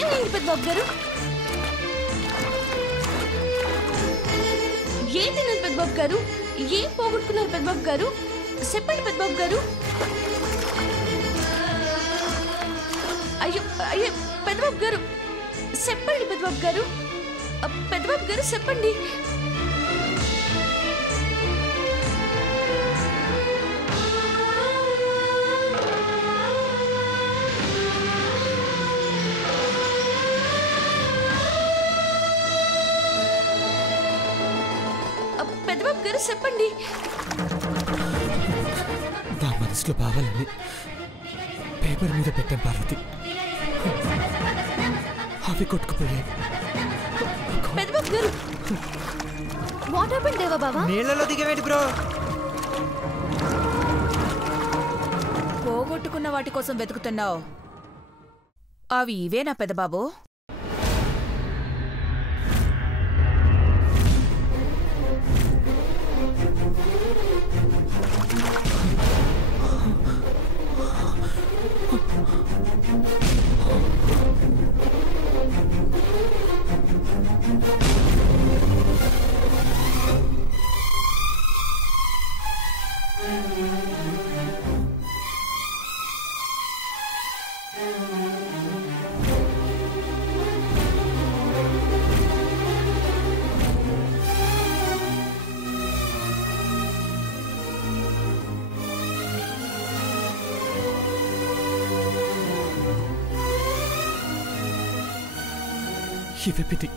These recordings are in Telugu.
ఏమైంది పెద్దబాబు గారు? ఏం తిన్నారు పెద్దబాబు గారు? ఏం పోగొట్టుకున్నారు పెద్దబాబు గారు? చెప్పండి పెద్దబాబు గారు. అయ్యో అయ్యో పెద్దబాబు గారు చెప్పండి పెద్దబాబు గారు. పెద్దబాబు గారు చెప్పండి. పెద్దబాబు గారు చెప్పండి. నా మనసులో భావాలని పేపర్ మీద పెట్టాను పార్వతి. అవి కొట్టుకుపోయాయి. పెద్దబాబు గారు వాట్ హ్యాపెండ్ దేవా బావా? నీళ్ళలో దిగవేంటి బ్రో? పోగొట్టుకున్న వాటి కోసం వెతుకుతున్నావు. అవి ఇవేనా పెద్దబాబు? ఇవి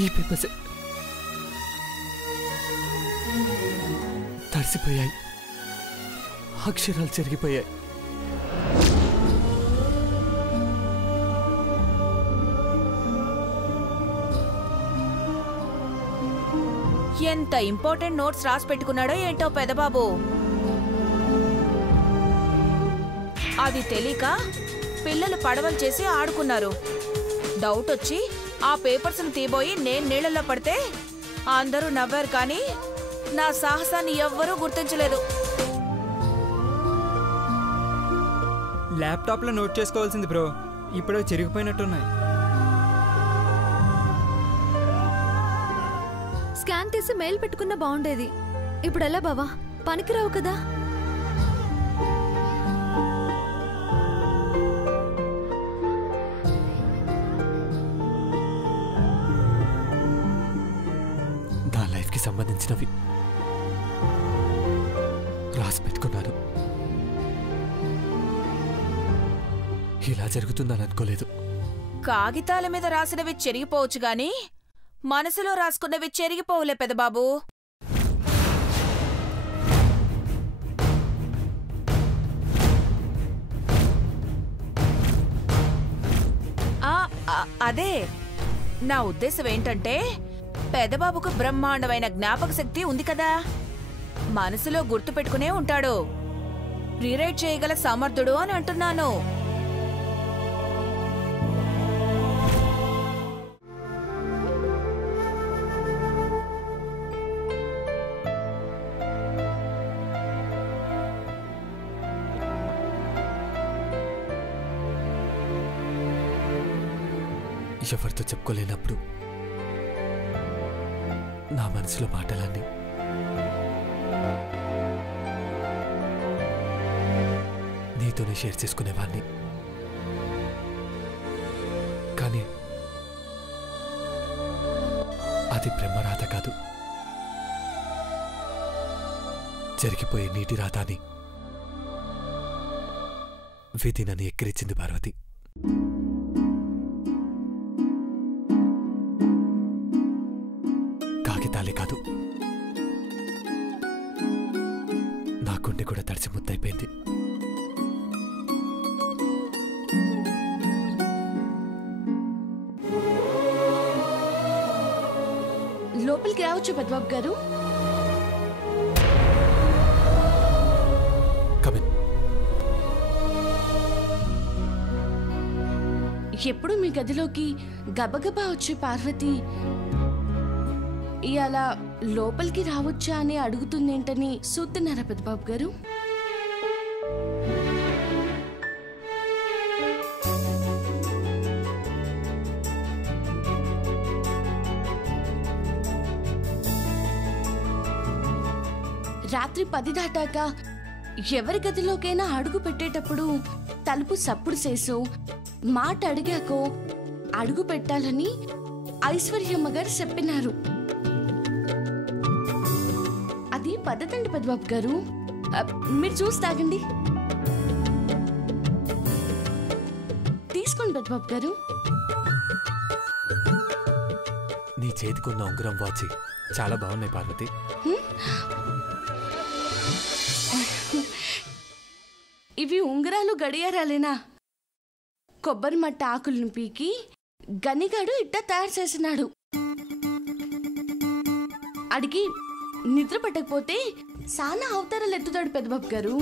ఈ పేపర్స్ తడిసిపోయాయి. అక్షరాలు చెరిగిపోయాయి. ఎంత ఇంపార్టెంట్ నోట్స్ రాసి పెట్టుకున్నాడో ఏంటో పెద్దబాబు. అది తెలియక పిల్లలు పడవలు చేసి ఆడుకున్నారు. డౌట్ వచ్చి ఆ పేపర్స్ను తీబోయి నేను నీళ్ళల్లో పడితే అందరూ నవ్వారు, కానీ నా సాహసాన్ని ఎవ్వరూ గుర్తించలేదు. ల్యాప్టాప్లో నోట్ చేసుకోవాల్సింది బ్రో. ఇప్పుడు చెరిగిపోయినట్టున్నాయి. స్కాన్ తీసి మెయిల్ పెట్టుకున్న బాగుండేది. ఇప్పుడు ఎలా బావా? పనికిరావు కదా. నా లైఫ్కి సంబంధించినవి రాసి పెట్టుకున్నాను. ఇలా జరుగుతుందని అనుకోలేదు. కాగితాల మీద రాసినవి చెరిగిపోవచ్చు గాని మనసులో రాసుకున్నవి చెరిగిపోవులే పెద్దబాబు. అదే నా ఉద్దేశం ఏంటంటే, పెద్దబాబుకు బ్రహ్మాండమైన జ్ఞాపక శక్తి ఉంది కదా, మనసులో గుర్తు పెట్టుకునే ఉంటాడు. రీరైట్ చేయగల సమర్థుడు అని అంటున్నాను. ఎవరితో చెప్పుకోలేనప్పుడు నా మనసులో మాటలన్నీ నీతోనే షేర్ చేసుకునేవాణ్ణి. కానీ అది బ్రహ్మరాత కాదు, జరిగిపోయే నీటి రాత అని విధి నన్ను ఎక్కిరించింది పార్వతి. కాగితాలే కాదు, నా గుండె కూడా తడిసి ముద్దయిపోయింది. లోపలికి రావచ్చు పెద్దబాబు గారు. కమిన్. ఎప్పుడు మీ గదిలోకి గబగబా వచ్చి పార్వతి ఇలా లోపలికి రావచ్చా అని అడుగుతుందేంటని చూస్తున్నారా పెద్దబాబు గారు? రాత్రి 10 దాటాక ఎవరి గదిలోకైనా అడుగు పెట్టేటప్పుడు తలుపు సప్పుడు చేసో మాట అడిగాకో అడుగు పెట్టాలని ఐశ్వర్యమ్మ గారు చెప్పినారు. అది పద్ధతండి పెద్దబాబు గారు. మీరు చూసి తాగండి. తీసుకోండి పెద్దబాబు గారు. నీ చేతికున్న ఉంగరం వాచి చాలా బాగున్నాయి పార్వతి. ఇవి ఉంగరాలు గడియారాలేనా? కొబ్బరి మట్ట ఆకులను పీకి గనిగాడు ఇట్ట తయారు చేసినాడు. అడిగి నిద్ర పట్టకపోతే సానా అవతారాలు ఎత్తుతాడు పెద్దబాబు గారు.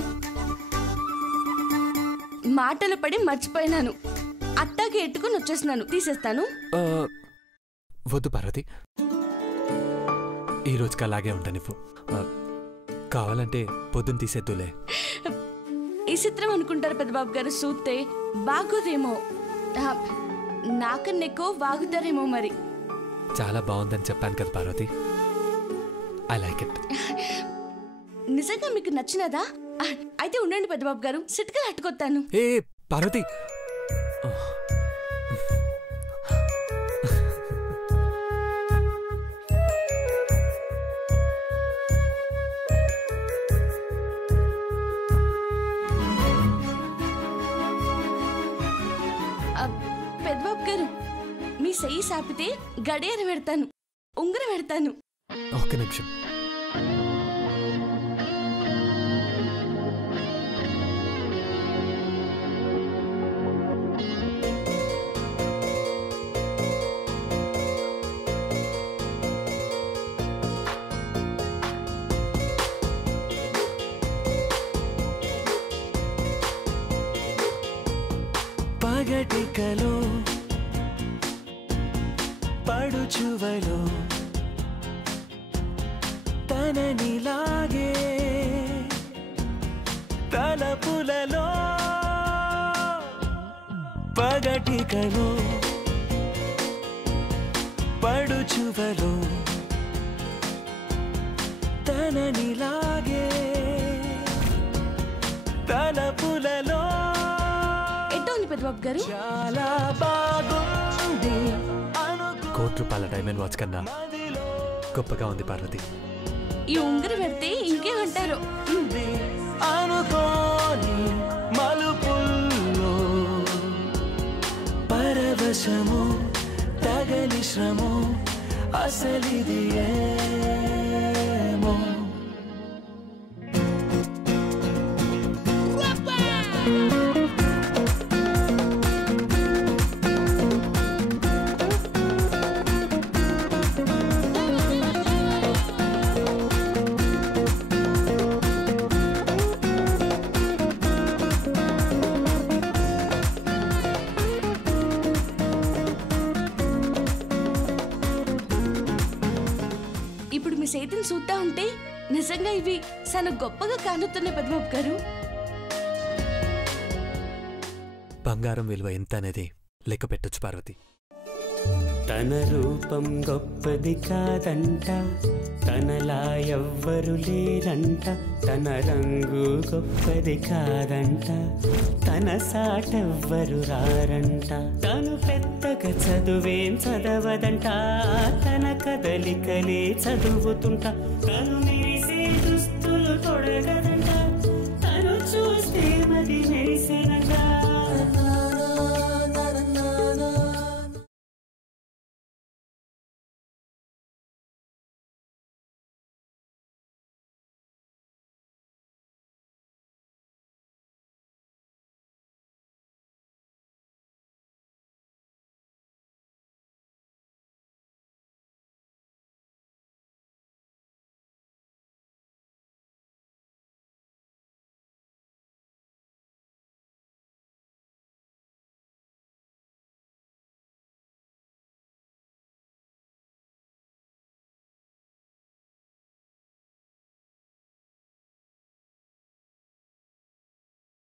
మాటలు పడి మర్చిపోయినాను. అట్టాకి ఎట్టుకుని వచ్చేసినాను. తీసేస్తాను. వద్దు పార్వతి, ఈ రోజుకి అలాగే ఉంటా. నువ్వు కావాలంటే పొద్దున్న తీసేద్దులే. ఈ చిత్రం అనుకుంటారు పెద్దబాబు గారు. చూస్తే బాగోదేమో, నాకన్నెక్కువ వాగుతారేమో. మరి చాలా బాగుందని చెప్పాను కదా పార్వతి. I like it. నిజంగా మీకు నచ్చినదా? అయితే ఉండండి పెద్దబాబు గారు, సిట్కలు అట్టుకొత్తాను. ఏ పార్వతి, పెద్దబాబు గారు, మీ చెయ్యి సాపితే గడియారం పెడతాను, ఉంగరం పెడతాను. ఒక్క నిమిషం. పగటికలో పడుచువలో తననిలాగే తలపులలో పగటికలో పడుచువలో తననిలాగే తలపులలో పెద్దబాబు గారు చాలా బాగుంది. ₹1,00,00,000 డైమండ్ వాచ్ కన్నా గొప్పగా ఉంది పార్వతి. ఈ ఉంగరం పెడితే ఇంకేమంటారు? అనుకోని మలుపుల్లో పరవశము తగని శ్రమో అసలిది ఏమో. ఇప్పుడు మీ చేతిని చూస్తా ఉంటే నిజంగా ఇవి చాలా గొప్పగా కానుతున్నాయి పెద్దబాబు గారు. బంగారం విలువ ఎంత అనేది లెక్క పెట్టొచ్చు పార్వతి. తన రూపం గొప్పది కాదంట, తనలా ఎవ్వరు లేరంట. తన రంగు గొప్పది కాదంట, తన సాటెవ్వరు రారంట. తను పెద్దగా చదువేం చదవదంట, తన కదలికలే చదువుతుంట. తను మెరిసే దుస్తులు తొడగదంట, తను చూస్తే మరి మెరిసేనంట.